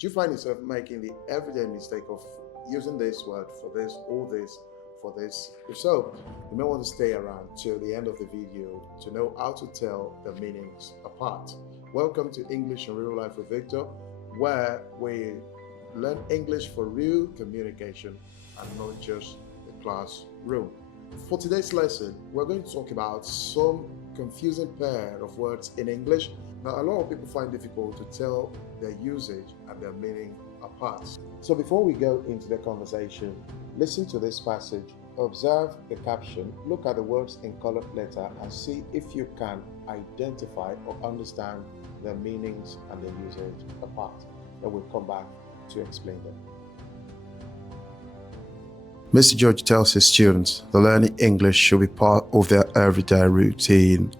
Do you find yourself making the everyday mistake of using this word for this or this for this? If so, you may want to stay around till the end of the video to know how to tell the meanings apart. Welcome to English in Real Life with Victor, where we learn English for real communication and not just the classroom. For today's lesson, we're going to talk about some confusing pair of words in English that a lot of people find difficult to tell their usage and their meaning apart. So before we go into the conversation, listen to this passage, observe the caption, look at the words in colored letter and see if you can identify or understand their meanings and their usage apart. Then we'll come back to explain them. Mr. George tells his students that learning English should be part of their everyday routine.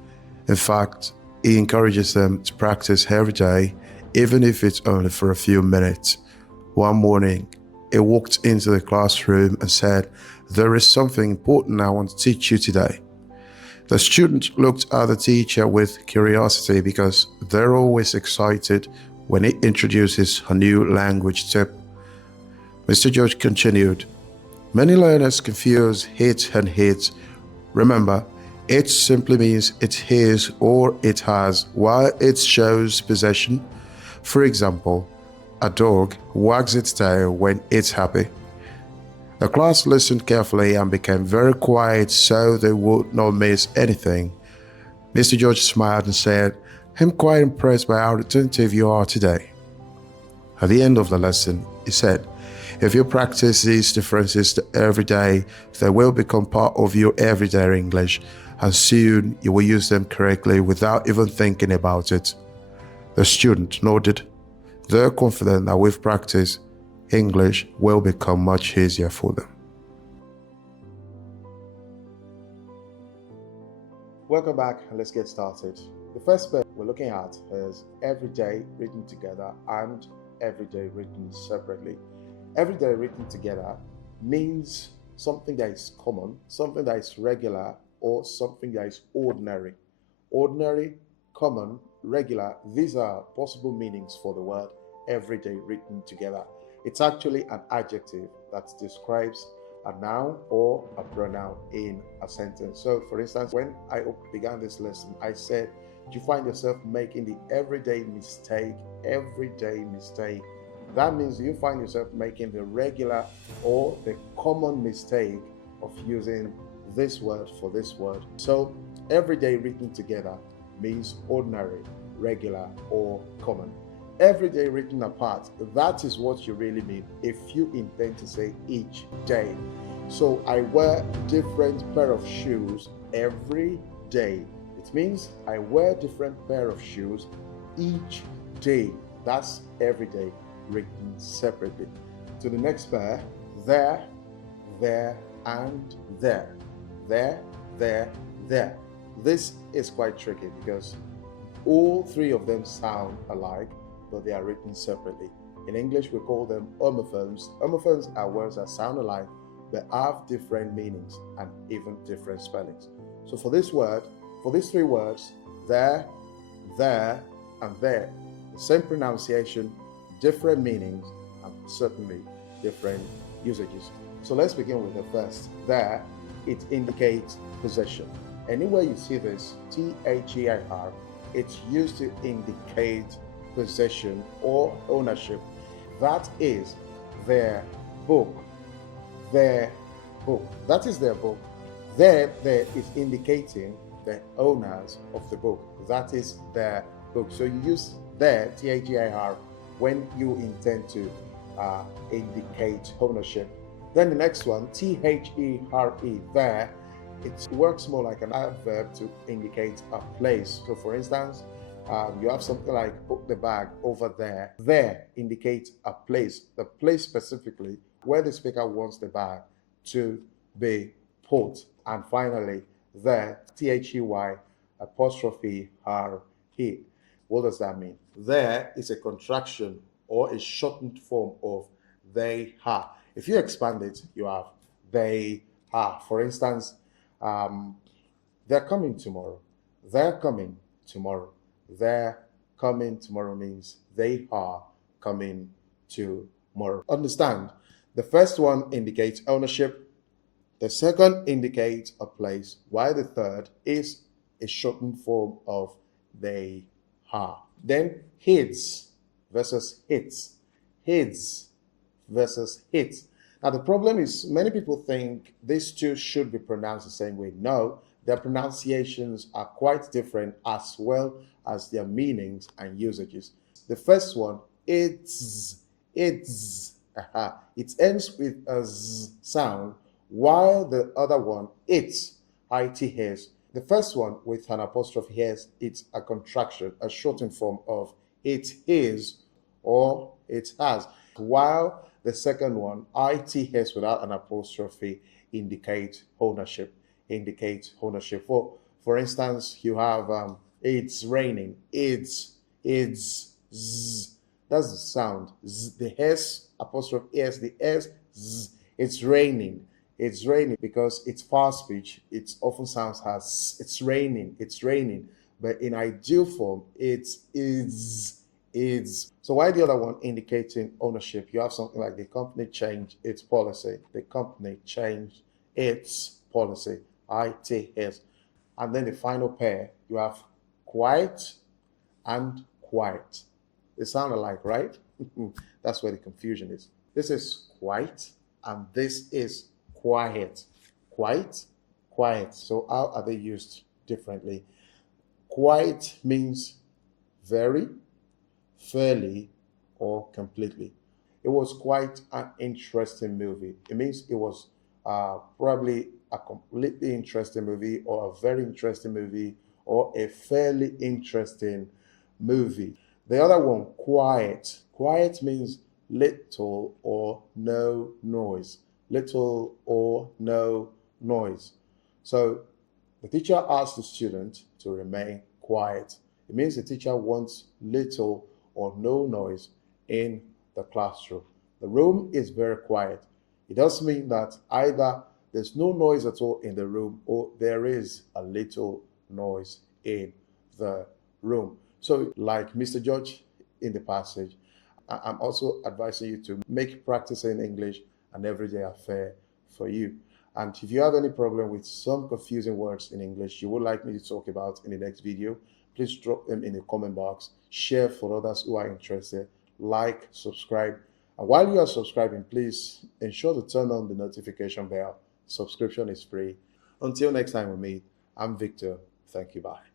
In fact, he encourages them to practice every day, even if it's only for a few minutes. One morning, he walked into the classroom and said, "There is something important I want to teach you today." The students looked at the teacher with curiosity because they're always excited when he introduces a new language tip. Mr. George continued, "Many learners confuse it and it. Remember, it simply means it is or it has, while it shows possession. For example, a dog wags its tail when it's happy." The class listened carefully and became very quiet so they would not miss anything. Mr. George smiled and said, "I'm quite impressed by how attentive you are today." At the end of the lesson, he said, "If you practice these differences every day, they will become part of your everyday English, and soon you will use them correctly without even thinking about it." The student nodded. They're confident that with practice, English will become much easier for them. Welcome back and let's get started. The first pair we're looking at is everyday written together and everyday written separately. Everyday written together means something that is common, something that is regular, or something that is ordinary. Ordinary, common, regular, these are possible meanings for the word everyday written together. It's actually an adjective that describes a noun or a pronoun in a sentence. So for instance, when I began this lesson, I said, do you find yourself making the everyday mistake? Everyday mistake. That means you find yourself making the regular or the common mistake of using this word for this word. So everyday written together means ordinary, regular, or common. Everyday written apart, that is what you really mean if you intend to say each day. So I wear different pair of shoes every day. It means I wear different pair of shoes each day. That's every day written separately. To the next pair, there, and there. There. This is quite tricky because all three of them sound alike, but they are written separately. In English, we call them homophones. Homophones are words that sound alike, but have different meanings and even different spellings. So for this word, for these three words, there, and there, the same pronunciation, different meanings, and certainly different usages. So let's begin with the first. There, it indicates possession. Anywhere you see this, T-H-E-I-R, it's used to indicate possession or ownership. That is their book. Their book. That is their book. There is indicating the owners of the book. That is their book. So you use their, T-H-E-I-R, when you intend to indicate ownership. Then the next one, T-H-E-R-E, there, it works more like an adverb to indicate a place. So for instance, you have something like put the bag over there. There indicates a place, the place specifically where the speaker wants the bag to be put. And finally, there, T-H-E-Y apostrophe R-E. What does that mean? There is a contraction or a shortened form of they are. If you expand it, you have they are. For instance, they're coming tomorrow. They're coming tomorrow. They're coming tomorrow means they are coming tomorrow. Understand, the first one indicates ownership, the second indicates a place, while the third is a shortened form of they are. Then his versus hits. His versus hits. Now the problem is many people think these two should be pronounced the same way. No, their pronunciations are quite different as well as their meanings and usages. The first one, it's, it ends with a z sound, while the other one, it has. The first one with an apostrophe s, it's a contraction, a shortened form of it is or it has, while the second one, its without an apostrophe, indicates ownership. Indicates ownership. For instance, you have it's raining. It's z. That's the sound. Z, the s apostrophe s, the s z. It's raining. It's raining because it's fast speech. It often sounds as it's raining. It's raining. But in ideal form, it's is. So why the other one indicating ownership? You have something like the company changed its policy. The company changed its policy. ITS. And then the final pair, you have quiet and quiet. They sound alike, right? That's where the confusion is. This is quiet and this is quiet. Quiet, quiet. So how are they used differently? Quiet means very, fairly, or completely. It was quite an interesting movie. It means it was probably a completely interesting movie, or a very interesting movie, or a fairly interesting movie. The other one, quiet. Quiet means little or no noise. Little or no noise. So the teacher asks the student to remain quiet. It means the teacher wants little or no noise in the classroom. The room is very quiet. It does mean that either there's no noise at all in the room, or there is a little noise in the room. So like Mr. George in the passage, I'm also advising you to make practicing English an everyday affair for you. And if you have any problem with some confusing words in English you would like me to talk about in the next video, please drop them in the comment box, share for others who are interested, like, subscribe. And while you are subscribing, please ensure to turn on the notification bell. Subscription is free. Until next time we meet, I'm Victor. Thank you. Bye.